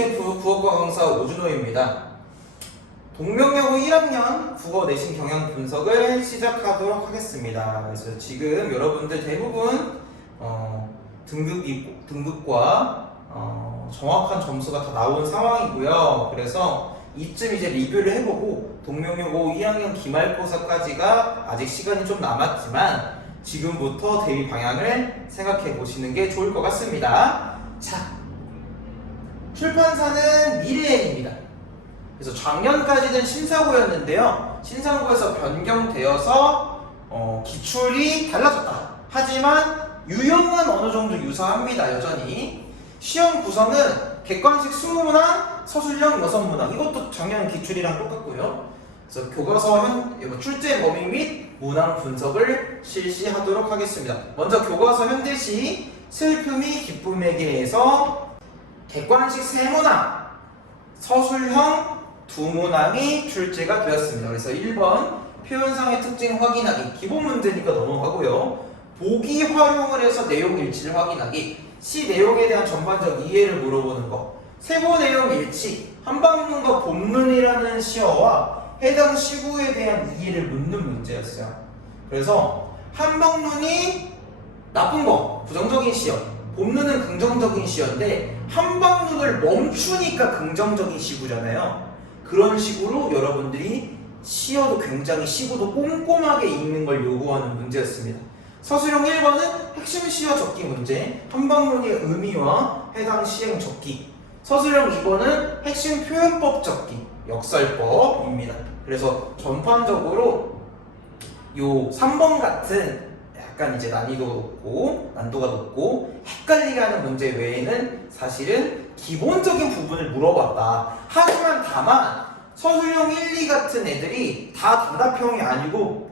UTF 국어과 강사 오준호입니다. 동명여고 1학년 국어 내신 경향 분석을 시작하도록 하겠습니다. 그래서 지금 여러분들 대부분 등급과 정확한 점수가 다 나온 상황이고요. 그래서 이쯤 이제 리뷰를 해보고 동명여고 2학년 기말고사까지가 아직 시간이 좀 남았지만 지금부터 대비 방향을 생각해 보시는 게 좋을 것 같습니다. 자, 출판사는 미래엔입니다. 그래서 작년까지는 신사고였는데요. 신사고에서 변경되어서 기출이 달라졌다. 하지만 유형은 어느 정도 유사합니다. 여전히. 시험 구성은 객관식 20문항, 서술형 6문항. 이것도 작년 기출이랑 똑같고요. 그래서 교과서 출제 범위 및 문항 분석을 실시하도록 하겠습니다. 먼저 교과서 현대시 슬픔이 기쁨에게에서 객관식 3문항, 서술형 2문항이 출제가 되었습니다. 그래서 1번 표현상의 특징 확인하기, 기본 문제니까 넘어가고요. 보기 활용을 해서 내용 일치를 확인하기, 시 내용에 대한 전반적 이해를 물어보는 거, 세부 내용 일치, 한방문과 본문이라는 시어와 해당 시구에 대한 이해를 묻는 문제였어요. 그래서 한방문이 나쁜 거, 부정적인 시어, 본문은 긍정적인 시어인데 한방문을 멈추니까 긍정적인 시구잖아요. 그런 식으로 여러분들이 시어도 굉장히 시구도 꼼꼼하게 읽는 걸 요구하는 문제였습니다. 서술형 1번은 핵심 시어 적기 문제, 한방문의 의미와 해당 시행 적기. 서술형 2번은 핵심 표현법 적기, 역설법입니다. 그래서 전반적으로 요 3번 같은 약간 이제 난도가 높고 헷갈리게 하는 문제 외에는 사실은 기본적인 부분을 물어봤다. 하지만 다만 서술형 1, 2 같은 애들이 다 단답형이 아니고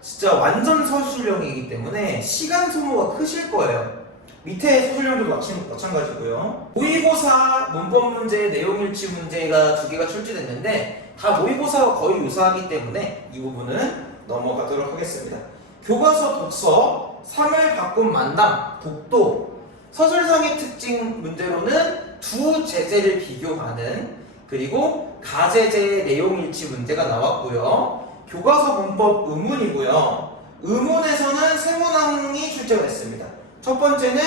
진짜 완전 서술형이기 때문에 시간 소모가 크실 거예요. 밑에 서술형도 마찬가지고요. 모의고사 문법 문제, 내용 일치 문제가 2개가 출제됐는데 다 모의고사와 거의 유사하기 때문에 이 부분은 넘어가도록 하겠습니다. 교과서 독서, 3을 바꾼 만남, 독도, 서술상의 특징 문제로는 두 제재를 비교하는, 그리고 가제제의 내용 일치 문제가 나왔고요. 교과서 문법 의문이고요. 의문에서는 3문항이 출제가 됐습니다. 첫 번째는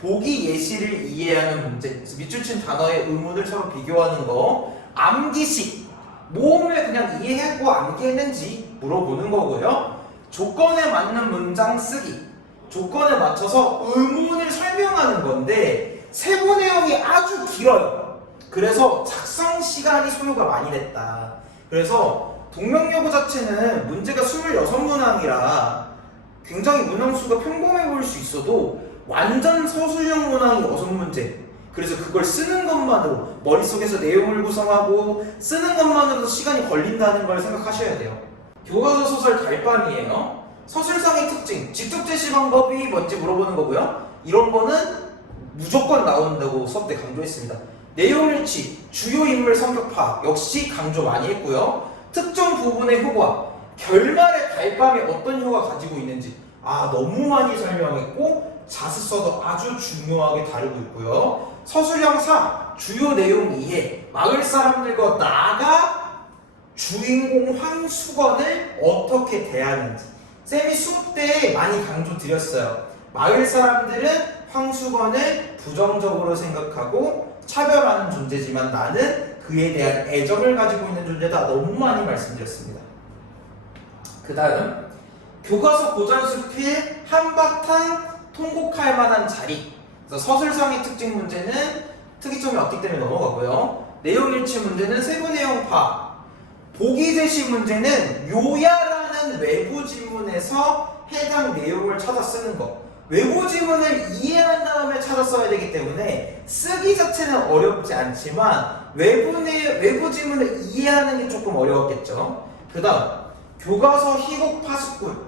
보기 예시를 이해하는 문제, 그래서 밑줄 친 단어의 의문을 서로 비교하는 거, 암기식, 모음을 그냥 이해하고 암기했는지 물어보는 거고요. 조건에 맞는 문장 쓰기, 조건에 맞춰서 의문을 설명하는 건데 세부 내용이 아주 길어요. 그래서 작성 시간이 소요가 많이 됐다. 그래서 동명여고 자체는 문제가 26문항이라 굉장히 문항수가 평범해 보일 수 있어도 완전 서술형 문항이 6문제. 그래서 그걸 쓰는 것만으로 머릿속에서 내용을 구성하고 쓰는 것만으로도 시간이 걸린다는 걸 생각하셔야 돼요. 교과서 소설 달밤이에요. 서술상의 특징, 직접 제시 방법이 뭔지 물어보는 거고요. 이런 거는 무조건 나온다고 수업 때 강조했습니다. 내용 일치, 주요 인물 성격 파악 역시 강조 많이 했고요. 특정 부분의 효과, 결말의 달밤이 어떤 효과 가지고 있는지 너무 많이 설명했고 자습서도 아주 중요하게 다루고 있고요. 서술형 4, 주요 내용 이해, 마을 사람들과 나가 주인공 황수건을 어떻게 대하는지 쌤이 수업 때 많이 강조 드렸어요. 마을 사람들은 황수건을 부정적으로 생각하고 차별하는 존재지만 나는 그에 대한 애정을 가지고 있는 존재다. 너무 많이 말씀드렸습니다. 그 다음 교과서 고전수필 한바탕 통곡할 만한 자리. 그래서 서술상의 특징 문제는 특이점이 없기 때문에 넘어가고요. 내용 일치 문제는 세부 내용 파악. 보기 제시 문제는 요야라는 외부 지문에서 해당 내용을 찾아 쓰는 거. 외부 지문을 이해한 다음에 찾아 써야 되기 때문에 쓰기 자체는 어렵지 않지만 외부 지문을 이해하는 게 조금 어려웠겠죠. 그 다음 교과서 희곡 파수꾼,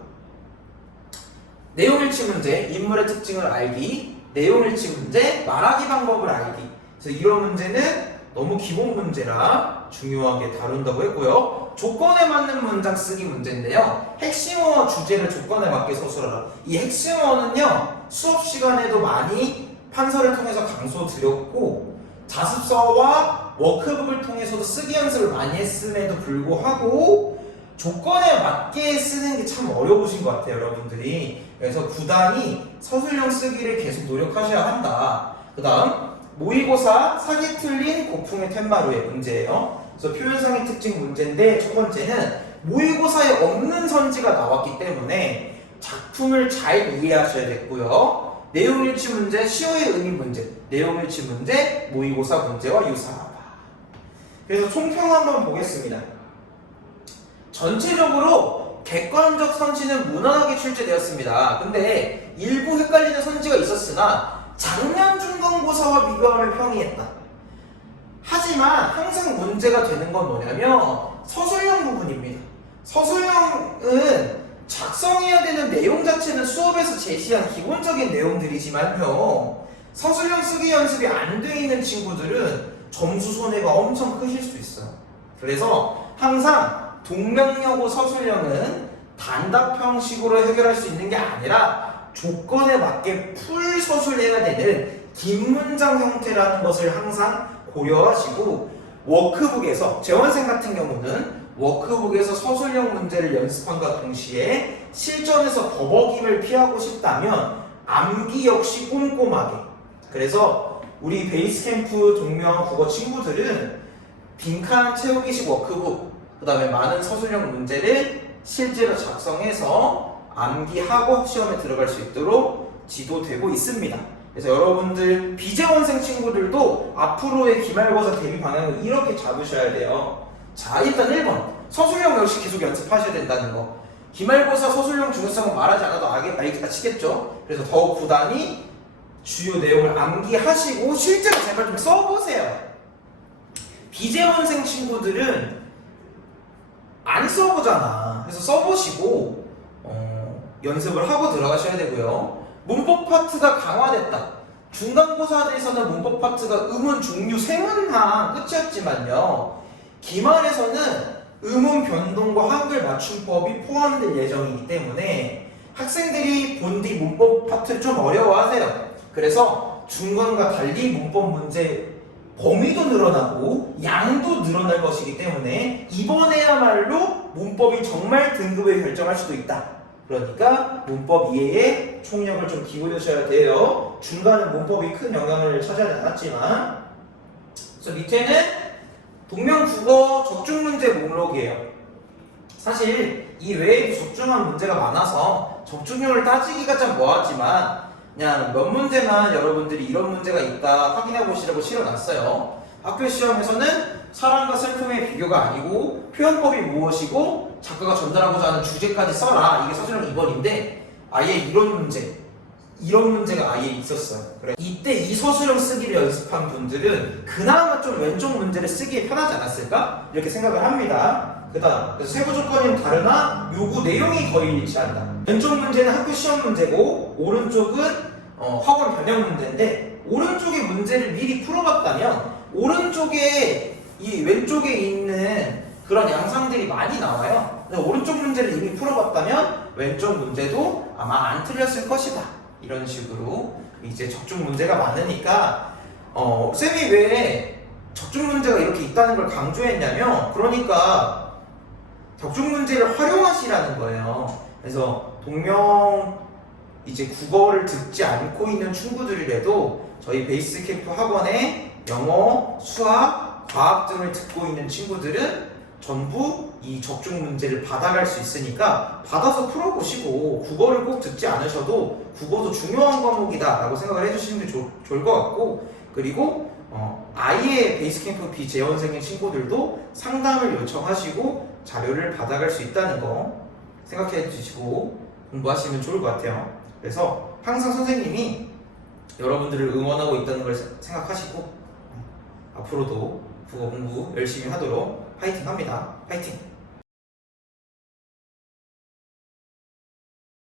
내용일치 문제, 인물의 특징을 알기, 내용일치 문제, 말하기 방법을 알기. 그래서 이런 문제는 너무 기본 문제라 중요하게 다룬다고 했고요. 조건에 맞는 문장 쓰기 문제인데요. 핵심어와 주제를 조건에 맞게 서술하라. 이 핵심어는요, 수업 시간에도 많이 판서를 통해서 강조드렸고 자습서와 워크북을 통해서도 쓰기 연습을 많이 했음에도 불구하고 조건에 맞게 쓰는 게 참 어려우신 것 같아요, 여러분들이. 그래서 부단히 서술형 쓰기를 계속 노력하셔야 한다. 그 다음 모의고사 사기 틀린 고풍의 텐마루의 문제예요. 그래서 표현상의 특징 문제인데, 첫 번째는 모의고사에 없는 선지가 나왔기 때문에 작품을 잘 이해하셔야겠고요. 내용일치 문제, 시어의 의미 문제, 내용일치 문제, 모의고사 문제와 유사하다. 그래서 총평 한번 보겠습니다. 전체적으로 객관적 선지는 무난하게 출제되었습니다. 근데 일부 헷갈리는 선지가 있었으나 작년 중간고사와 비교하면 평이했다. 하지만 항상 문제가 되는 건 뭐냐면 서술형 부분입니다. 서술형은 작성해야 되는 내용 자체는 수업에서 제시한 기본적인 내용들이지만요, 서술형 쓰기 연습이 안 돼 있는 친구들은 점수 손해가 엄청 크실 수 있어요. 그래서 항상 동명여고 서술형은 단답 형식으로 해결할 수 있는 게 아니라 조건에 맞게 풀 서술해야 되는 긴 문장 형태라는 것을 항상 고려하시고, 워크북에서 재원생 같은 경우는 워크북에서 서술형 문제를 연습함과 동시에 실전에서 버벅임을 피하고 싶다면 암기 역시 꼼꼼하게. 그래서 우리 베이스캠프 동명 국어 친구들은 빈칸 채우기식 워크북, 그 다음에 많은 서술형 문제를 실제로 작성해서 암기하고 시험에 들어갈 수 있도록 지도되고 있습니다. 그래서 여러분들 비재원생 친구들도 앞으로의 기말고사 대비 방향을 이렇게 잡으셔야 돼요. 자, 일단 1번 서술형 역시 계속 연습하셔야 된다는 거. 기말고사 서술형 중요성은 말하지 않아도 아시겠죠? 그래서 더욱 부단히 주요 내용을 암기하시고 실제로 제발 좀 써보세요. 비재원생 친구들은 안 써보잖아. 그래서 써보시고 연습을 하고 들어가셔야 되고요. 문법 파트가 강화됐다. 중간고사에서는 문법 파트가 의문, 중류, 생문항 끝이었지만요, 기말에서는 의문 변동과 한글 맞춤법이 포함될 예정이기 때문에 학생들이 본디 문법 파트를 좀 어려워하세요. 그래서 중간과 달리 문법 문제 범위도 늘어나고 양도 늘어날 것이기 때문에 이번에야말로 문법이 정말 등급을 결정할 수도 있다. 그러니까 문법 이해에 총력을 좀 기울이셔야 돼요. 중간은 문법이 큰 영향을 차지하지 않았지만. 그래서 밑에는 동명국어 적중문제 목록이에요. 사실 이 외에도 적중한 문제가 많아서 적중률을 따지기가 참 뭐하지만 그냥 몇 문제만 여러분들이 이런 문제가 있다 확인해 보시라고 실어놨어요. 학교 시험에서는 사랑과 슬픔의 비교가 아니고 표현법이 무엇이고 작가가 전달하고자 하는 주제까지 써라. 이게 서술형 2번인데 아예 이런 문제가 아예 있었어요. 그래. 이때 이 서술형 쓰기를 연습한 분들은 그나마 좀 왼쪽 문제를 쓰기에 편하지 않았을까? 이렇게 생각을 합니다. 그 다음, 세부 조건은 다르나 요구 내용이 거의 일치한다. 왼쪽 문제는 학교 시험 문제고 오른쪽은 학원 변형 문제인데, 오른쪽의 문제를 미리 풀어봤다면 오른쪽에 이 왼쪽에 있는 그런 양상들이 많이 나와요. 오른쪽 문제를 이미 풀어봤다면 왼쪽 문제도 아마 안 틀렸을 것이다. 이런 식으로 이제 적중 문제가 많으니까 쌤이 왜 적중 문제가 이렇게 있다는 걸 강조했냐면, 그러니까 적중 문제를 활용하시라는 거예요. 그래서 동명 이제 국어를 듣지 않고 있는 친구들이라도 저희 베이스 캠프 학원에 영어, 수학, 과학 등을 듣고 있는 친구들은 전부 이 적중 문제를 받아갈 수 있으니까 받아서 풀어보시고, 국어를 꼭 듣지 않으셔도 국어도 중요한 과목이다 라고 생각을 해주시는 게 좋을 것 같고, 그리고 아예 베이스캠프 비재원생의 친구들도 상담을 요청하시고 자료를 받아갈 수 있다는 거 생각해 주시고 공부하시면 좋을 것 같아요. 그래서 항상 선생님이 여러분들을 응원하고 있다는 걸 생각하시고 앞으로도 국어 공부 열심히 하도록 파이팅 합니다. 파이팅!